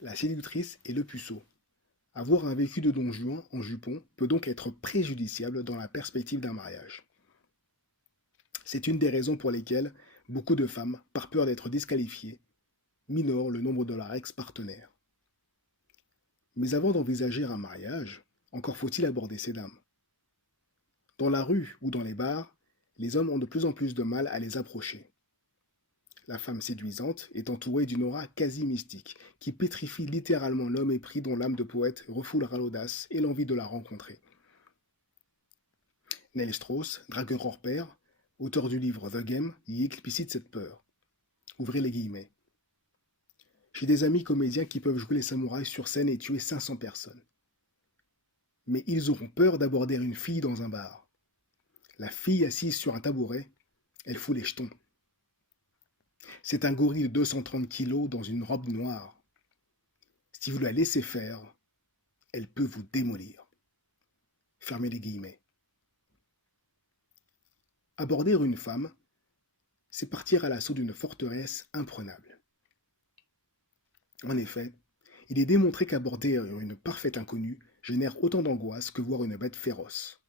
la séductrice et le puceau. Avoir un vécu de Don Juan en jupon peut donc être préjudiciable dans la perspective d'un mariage. C'est une des raisons pour lesquelles beaucoup de femmes, par peur d'être disqualifiées, minorent le nombre de leurs ex-partenaires. Mais avant d'envisager un mariage, encore faut-il aborder ces dames. Dans la rue ou dans les bars, les hommes ont de plus en plus de mal à les approcher. La femme séduisante est entourée d'une aura quasi mystique, qui pétrifie littéralement l'homme épris dont l'âme de poète refoulera l'audace et l'envie de la rencontrer. Neil Strauss, dragueur hors pair, auteur du livre The Game, y explicite cette peur. Ouvrez les guillemets. J'ai des amis comédiens qui peuvent jouer les samouraïs sur scène et tuer 500 personnes. Mais ils auront peur d'aborder une fille dans un bar. La fille assise sur un tabouret, elle fout les jetons. C'est un gorille de 230 kilos dans une robe noire. Si vous la laissez faire, elle peut vous démolir. Fermez les guillemets. Aborder une femme, c'est partir à l'assaut d'une forteresse imprenable. En effet, il est démontré qu'aborder une parfaite inconnue génère autant d'angoisse que voir une bête féroce.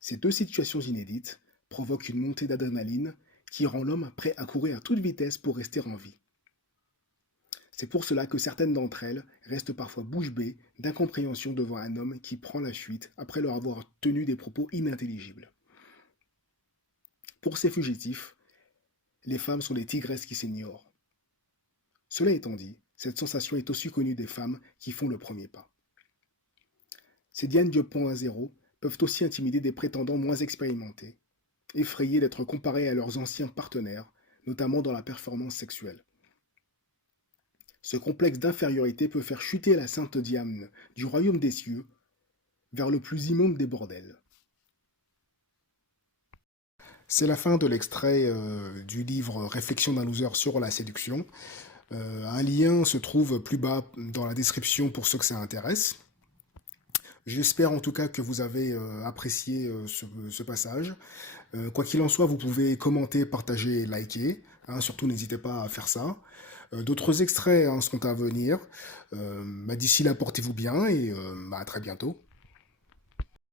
Ces deux situations inédites provoquent une montée d'adrénaline qui rend l'homme prêt à courir à toute vitesse pour rester en vie. C'est pour cela que certaines d'entre elles restent parfois bouche bée d'incompréhension devant un homme qui prend la fuite après leur avoir tenu des propos inintelligibles. Pour ces fugitifs, les femmes sont des tigresses qui s'ignorent. Cela étant dit, cette sensation est aussi connue des femmes qui font le premier pas. Ces Diane Diop 0 peuvent aussi intimider des prétendants moins expérimentés, effrayés d'être comparés à leurs anciens partenaires, notamment dans la performance sexuelle. Ce complexe d'infériorité peut faire chuter la sainte Diane du royaume des cieux vers le plus immonde des bordels. C'est la fin de l'extrait du livre Réflexions d'un loser sur la séduction. Un lien se trouve plus bas dans la description pour ceux que ça intéresse. J'espère en tout cas que vous avez apprécié ce passage. Quoi qu'il en soit, vous pouvez commenter, partager, liker. Hein, surtout, n'hésitez pas à faire ça. D'autres extraits sont à venir. D'ici là, portez-vous bien et à très bientôt.